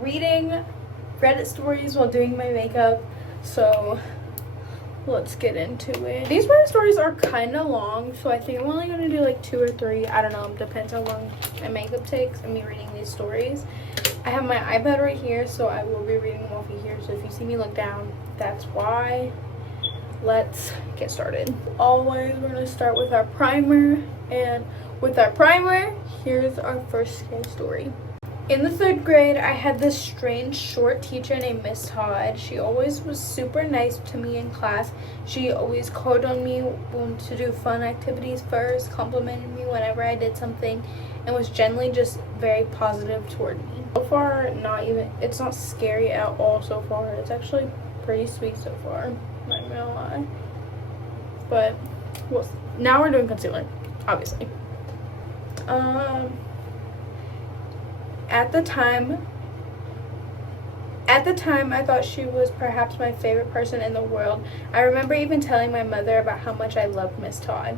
reading Reddit stories while doing my makeup, so let's get into it. These Reddit stories are kind of long, so I think I'm only going to do like 2 or 3. I don't know, it depends how long my makeup takes and me reading these stories. I have my iPad right here, so I will be reading them off of here, so if you see me look down, that's why. Let's get started. Always, we're going to start with our primer, and with our primer, here's our first scary story. In the 3rd grade, I had this strange short teacher named Miss Todd. She always was super nice to me in class. She always called on me to do fun activities first, complimented me whenever I did something, and was generally just very positive toward me. So far, it's not scary at all so far. It's actually pretty sweet so far, I'm not gonna lie. But, well, now we're doing concealer, obviously. At the time, I thought she was perhaps my favorite person in the world. I remember even telling my mother about how much I loved Miss Todd.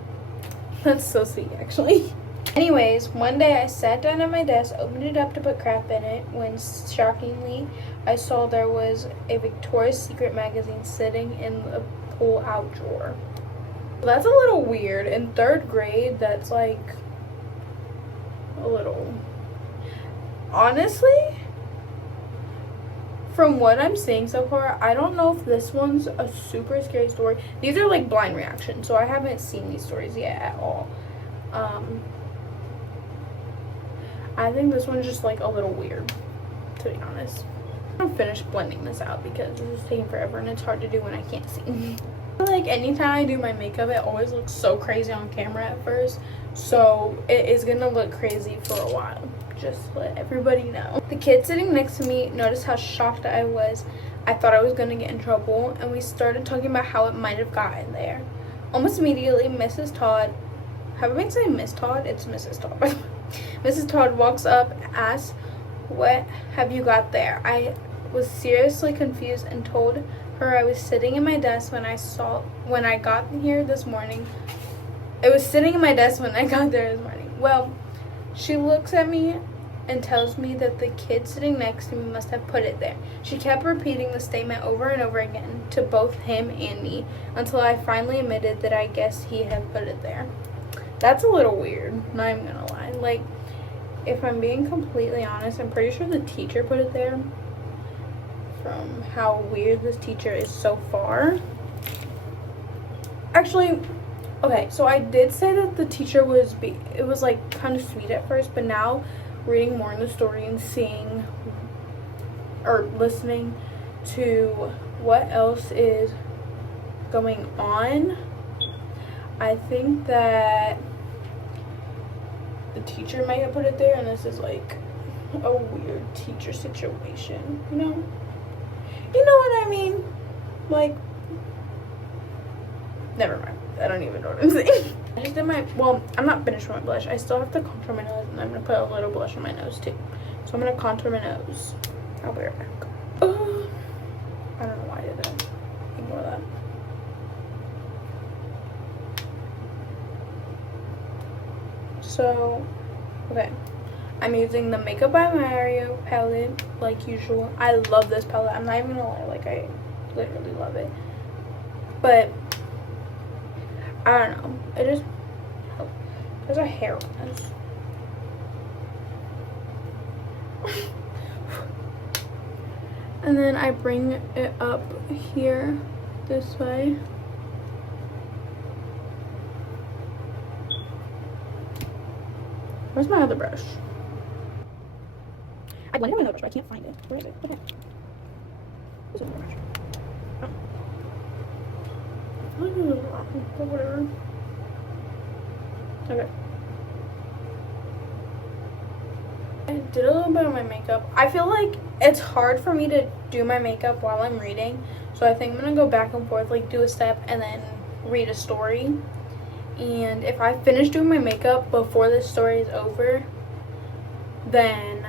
That's so sweet, actually. Anyways, one day I sat down at my desk, opened it up to put crap in it, when shockingly I saw there was a Victoria's Secret magazine sitting in the pull-out drawer. That's a little weird. In 3rd grade, that's like a little... Honestly, from what I'm seeing so far, I don't know if this one's a super scary story. These are like blind reactions, so I haven't seen these stories yet at all. I think this one's just like a little weird, to be honest. I'm gonna finish blending this out because this is taking forever and it's hard to do when I can't see. I feel like anytime I do my makeup, it always looks so crazy on camera at first, so it is gonna look crazy for a while. Just to let everybody know. The kid sitting next to me noticed how shocked I was. I thought I was going to get in trouble, and we started talking about how it might have gotten there. Almost immediately, Mrs. Todd, have I been saying Miss Todd? It's Mrs. Todd. Mrs. Todd walks up, asks, "What have you got there?" I was seriously confused and told her I was sitting in my desk when I got here this morning. It was sitting in my desk when I got there this morning. Well, she looks at me and tells me that the kid sitting next to me must have put it there. She kept repeating the statement over and over again to both him and me until I finally admitted that I guess he had put it there. That's a little weird, not even gonna lie. Like, if I'm being completely honest, I'm pretty sure the teacher put it there from how weird this teacher is so far. Actually, okay, so I did say that the teacher was like kind of sweet at first, but now reading more in the story and seeing or listening to what else is going on, I think that the teacher might have put it there, and this is like a weird teacher situation, you know? You know what I mean? Like, never mind. I don't even know what I'm saying. I just did I'm not finished with my blush. I still have to contour my nose, and I'm going to put a little blush on my nose too. So I'm going to contour my nose. I'll be right back. I don't know why I did that. Ignore that. So, okay. I'm using the Makeup by Mario palette, like usual. I love this palette. I'm not even going to lie. Like, I literally love it. But I don't know. It just there's a hair on this. And then I bring it up here this way. Where's my other brush? I blended my other brush, but I can't find it. Where is it? Okay. This is my brush. Oh. I think this is wrong, but whatever. Okay. I did a little bit of my makeup. I feel like it's hard for me to do my makeup while I'm reading, so I think I'm gonna go back and forth, like do a step and then read a story. And if I finish doing my makeup before this story is over, then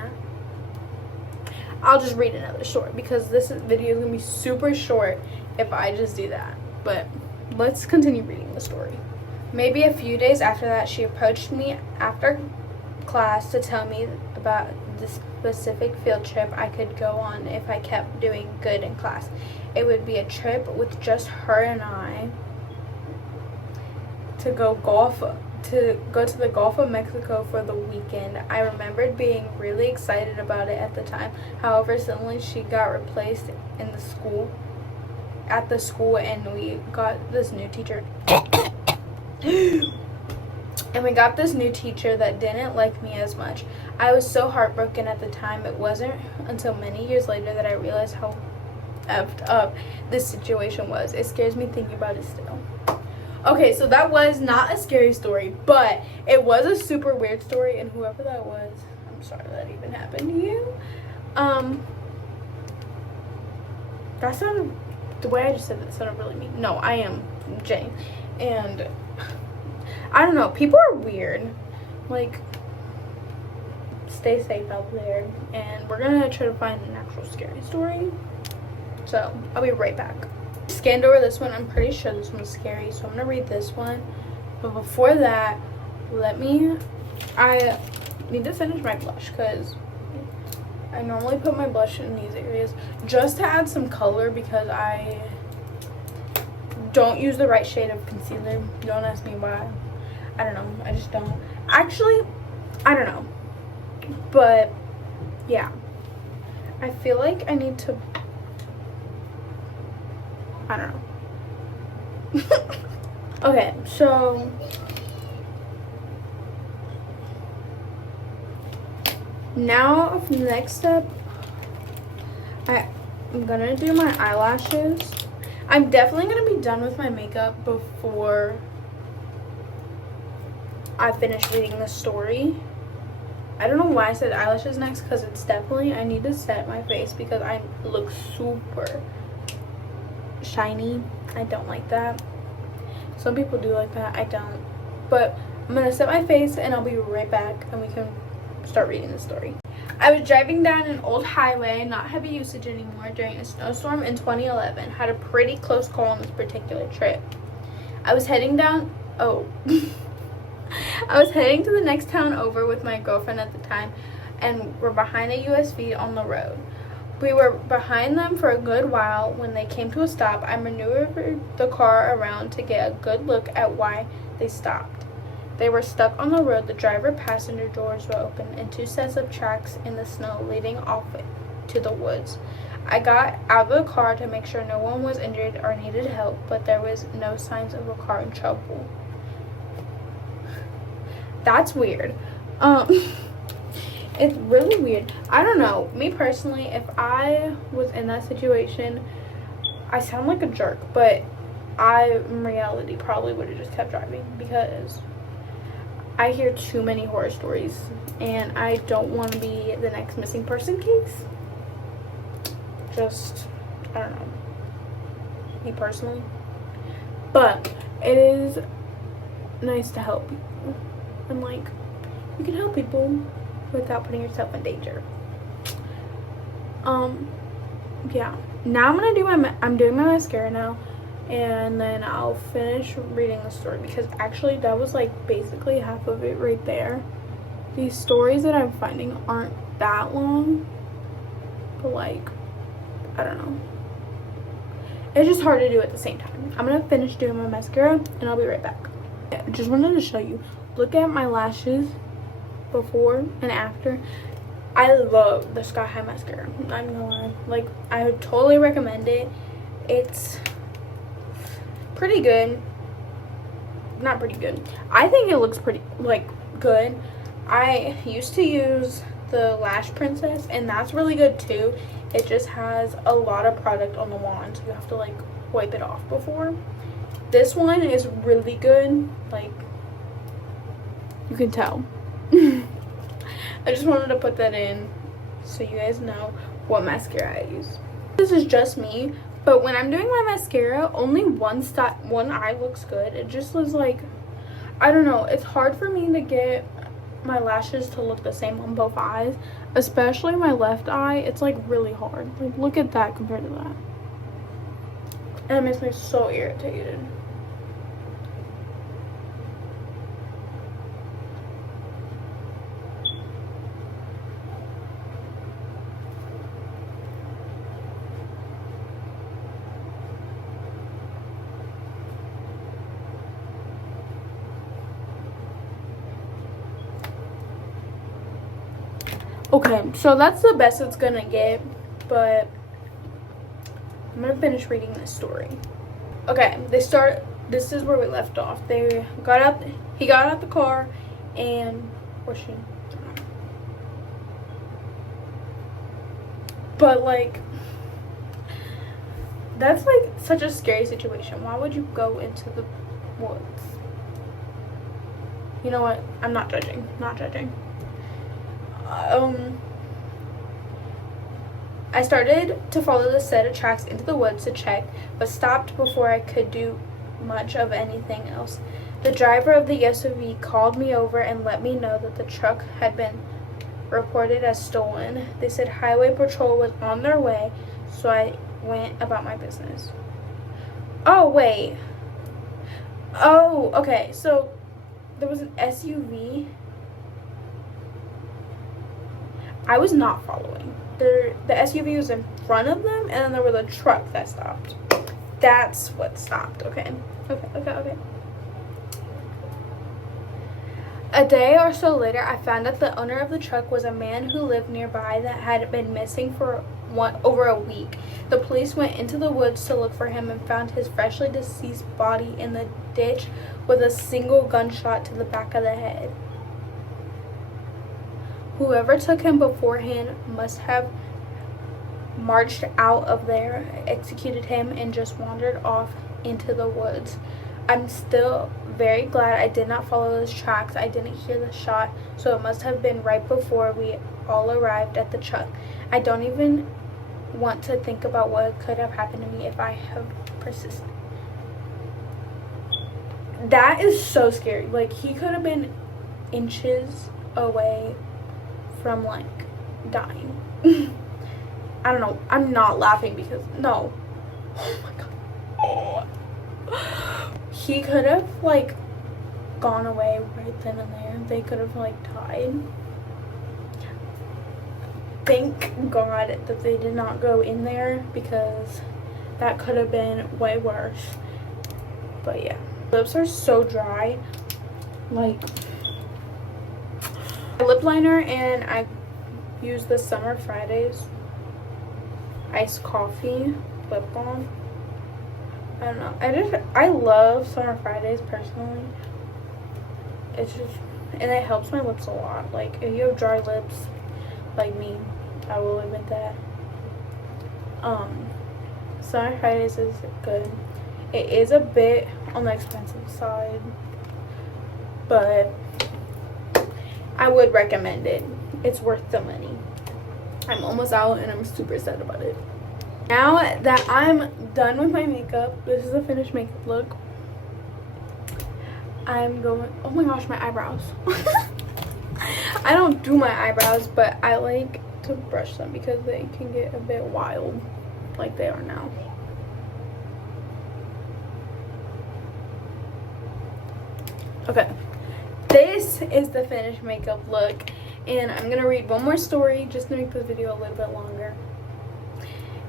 I'll just read another story, because this video is gonna be super short if I just do that. But let's continue reading the story. Maybe a few days after that, she approached me after class to tell me about the specific field trip I could go on if I kept doing good in class. It would be a trip with just her and I to go to the Gulf of Mexico for the weekend. I remembered being really excited about it at the time. However, suddenly she got replaced in the school, and we got this new teacher. And we got this new teacher that didn't like me as much. I was so heartbroken at the time. It wasn't until many years later that I realized how effed up this situation was. It scares me thinking about it still. Okay, so that was not a scary story, but it was a super weird story, and whoever that was, I'm sorry that even happened to you. That sounded, the way I just said that sounded really mean. No, I am Jane, and I don't know, people are weird. Like, stay safe out there, and we're gonna try to find an actual scary story. So, I'll be right back. Scanned over this one. I'm pretty sure this one's scary, so I'm gonna read this one. But before that, I need to finish my blush, because I normally put my blush in these areas just to add some color, because I don't use the right shade of concealer. Don't ask me why. I don't know. I just don't. Actually, I don't know. But yeah, I feel like I need to, I don't know. Okay, so now next step, I'm gonna do my eyelashes. I'm definitely gonna be done with my makeup before I finish reading the story. I don't know why I said eyelashes next, because it's definitely, I need to set my face because I look super shiny. I don't like that. Some people do like that. I don't. But I'm gonna set my face and I'll be right back and we can start reading the story. I was driving down an old highway, not heavy usage anymore, during a snowstorm in 2011. Had a pretty close call on this particular trip. I was heading to the next town over with my girlfriend at the time, and we're behind a USV on the road. We were behind them for a good while. When they came to a stop, I maneuvered the car around to get a good look at why they stopped. They were stuck on the road. The driver-passenger doors were open, and 2 sets of tracks in the snow leading off to the woods. I got out of the car to make sure no one was injured or needed help, but there was no signs of a car in trouble. That's weird. It's really weird. I don't know. Me personally, if I was in that situation, I sound like a jerk, but I, in reality, probably would have just kept driving, because I hear too many horror stories, and I don't want to be the next missing person case. Just, I don't know. Me personally. But it is nice to help people. And, like, you can help people without putting yourself in danger. Yeah. Now I'm doing my mascara now, and then I'll finish reading the story, because actually that was like basically half of it right there. These stories that I'm finding aren't that long, but like, I don't know. It's just hard to do at the same time. I'm gonna finish doing my mascara and I'll be right back. I just wanted to show you. Look at my lashes before and after. I love the Sky High mascara. I'm not gonna lie. Like, I would totally recommend it. It's pretty good. Not pretty good. I think it looks pretty, like, good. I used to use the Lash Princess, and that's really good too. It just has a lot of product on the wand, so you have to, like, wipe it off before. This one is really good. Like, you can tell. I just wanted to put that in so you guys know what mascara I use. This is just me, but when I'm doing my mascara, only one eye looks good. It just was like, I don't know, it's hard for me to get my lashes to look the same on both eyes, especially my left eye. It's like really hard. Like, look at that compared to that. And it makes me so irritated. Okay, so that's the best it's gonna get, but I'm gonna finish reading this story. Okay, this is where we left off. He got out the car, and was she? But like, that's like such a scary situation. Why would you go into the woods? You know what? I'm not judging. Not judging. I started to follow the set of tracks into the woods to check, but stopped before I could do much of anything else. The driver of the SUV called me over and let me know that the truck had been reported as stolen. They said highway patrol was on their way, so I went about my business. Oh, wait. Oh, okay. So there was an SUV. I was not following. The SUV was in front of them, and then there was a truck that stopped. That's what stopped. Okay. A day or so later, I found out the owner of the truck was a man who lived nearby that had been missing for over a week. The police went into the woods to look for him and found his freshly deceased body in the ditch with a single gunshot to the back of the head. Whoever took him beforehand must have marched out of there, executed him, and just wandered off into the woods. I'm still very glad I did not follow those tracks. I didn't hear the shot, so it must have been right before we all arrived at the truck. I don't even want to think about what could have happened to me if I had persisted. That is so scary. Like, he could have been inches away from like dying. I don't know. I'm not laughing because no. Oh my god. Oh. He could have like gone away right then and there. They could have like died. Thank God that they did not go in there, because that could have been way worse. But yeah, lips are so dry. Like, lip liner, and I use the Summer Fridays iced coffee lip balm. I don't know. I love Summer Fridays personally. It's just, and it helps my lips a lot. Like, if you have dry lips like me, I will admit that. Summer Fridays is good. It is a bit on the expensive side, but I would recommend it. It's worth the money. I'm almost out and I'm super sad about it. Now that I'm done with my makeup, this is a finished makeup look. I'm going, oh my gosh, my eyebrows. I don't do my eyebrows, but I like to brush them because they can get a bit wild like they are now. Okay, this is the finished makeup look, and I'm gonna read one more story just to make this video a little bit longer,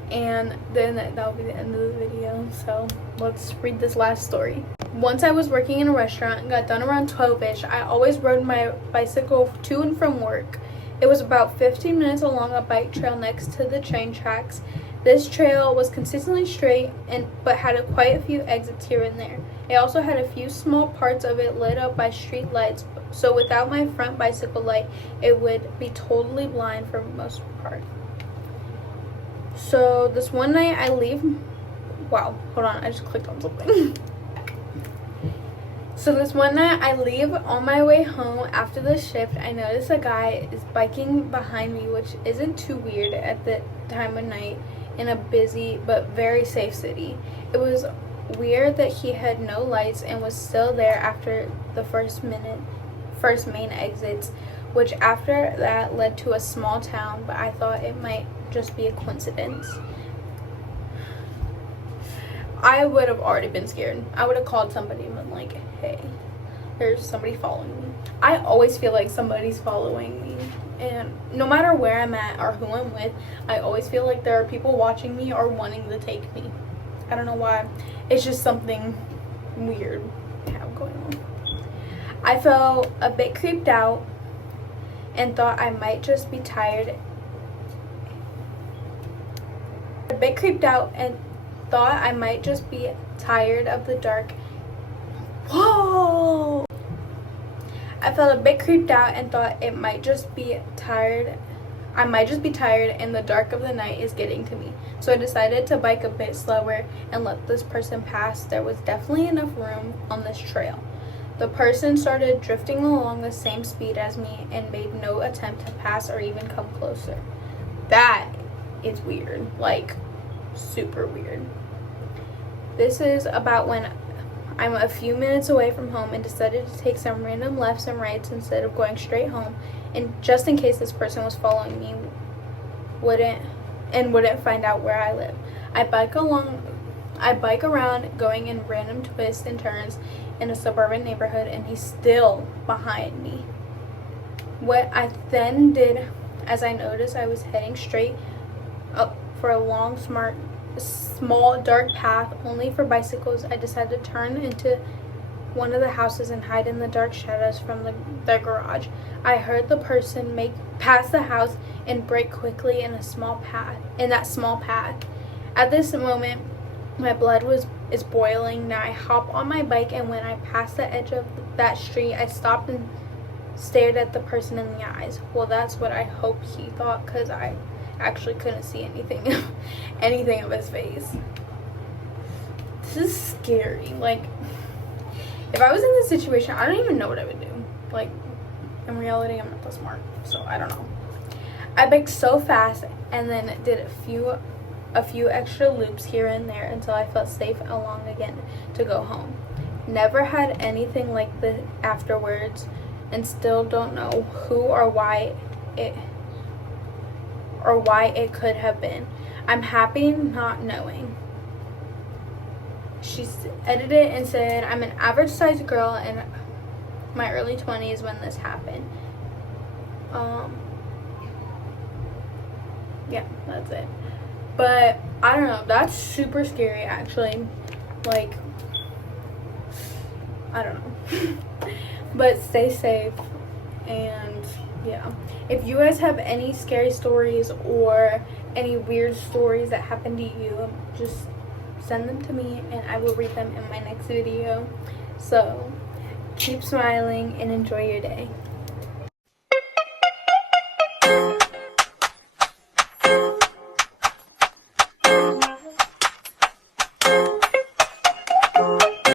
and then that'll be the end of the video. So let's read this last story. Once I was working in a restaurant and got done around 12ish. I always rode my bicycle to and from work. It was about 15 minutes along a bike trail next to the train tracks. This trail was consistently straight but had quite a few exits here and there. It also had a few small parts of it lit up by street lights, so without my front bicycle light, it would be totally blind for most part. So this one night I leave, wow, hold on, I just clicked on something. So this one night I leave on my way home after the shift. I notice a guy is biking behind me, which isn't too weird at the time of night in a busy but very safe city. It was weird that he had no lights and was still there after the first main exits, which after that led to a small town, but I thought it might just be a coincidence. I would have already been scared. I would have called somebody and been like, hey, there's somebody following me. I always feel like somebody's following me, and no matter where I'm at or who I'm with, I always feel like there are people watching me or wanting to take me. I don't know why. It's just something weird I have going on. I felt a bit creeped out. and thought I might just be tired. A bit creeped out and thought I might just be tired of the dark. Whoa! I felt a bit creeped out and thought it might just be tired. I might just be tired and the dark of the night is getting to me. So I decided to bike a bit slower and let this person pass. There was definitely enough room on this trail. The person started drifting along the same speed as me and made no attempt to pass or even come closer. That is weird, like super weird. This is about when I'm a few minutes away from home and decided to take some random lefts and rights instead of going straight home, and just in case this person was following me wouldn't find out where I live. I bike around going in random twists and turns in a suburban neighborhood, and he's still behind me. What I then did, as I noticed I was heading straight up for a long, small, dark path only for bicycles, I decided to turn into one of the houses and hide in the dark shadows from the garage. I heard the person make past the house and brake quickly in that small path. At this moment, my blood is boiling. Now I hop on my bike, and when I passed the edge of that street, I stopped and stared at the person in the eyes. Well, that's what I hope he thought, because I actually couldn't see anything of his face. This is scary. Like, if I was in this situation, I don't even know what I would do. Like, in reality, I'm not that smart, so I don't know. I biked so fast and then did a few extra loops here and there until I felt safe along again to go home. Never had anything like this afterwards, and still don't know who or why it could have been. I'm happy not knowing. She edited it and said, I'm an average sized girl in my early 20s when this happened. Yeah, that's it. But I don't know, that's super scary actually. Like, I don't know. But stay safe, and yeah. If you guys have any scary stories or any weird stories that happened to you, just send them to me and I will read them in my next video. So keep smiling and enjoy your day.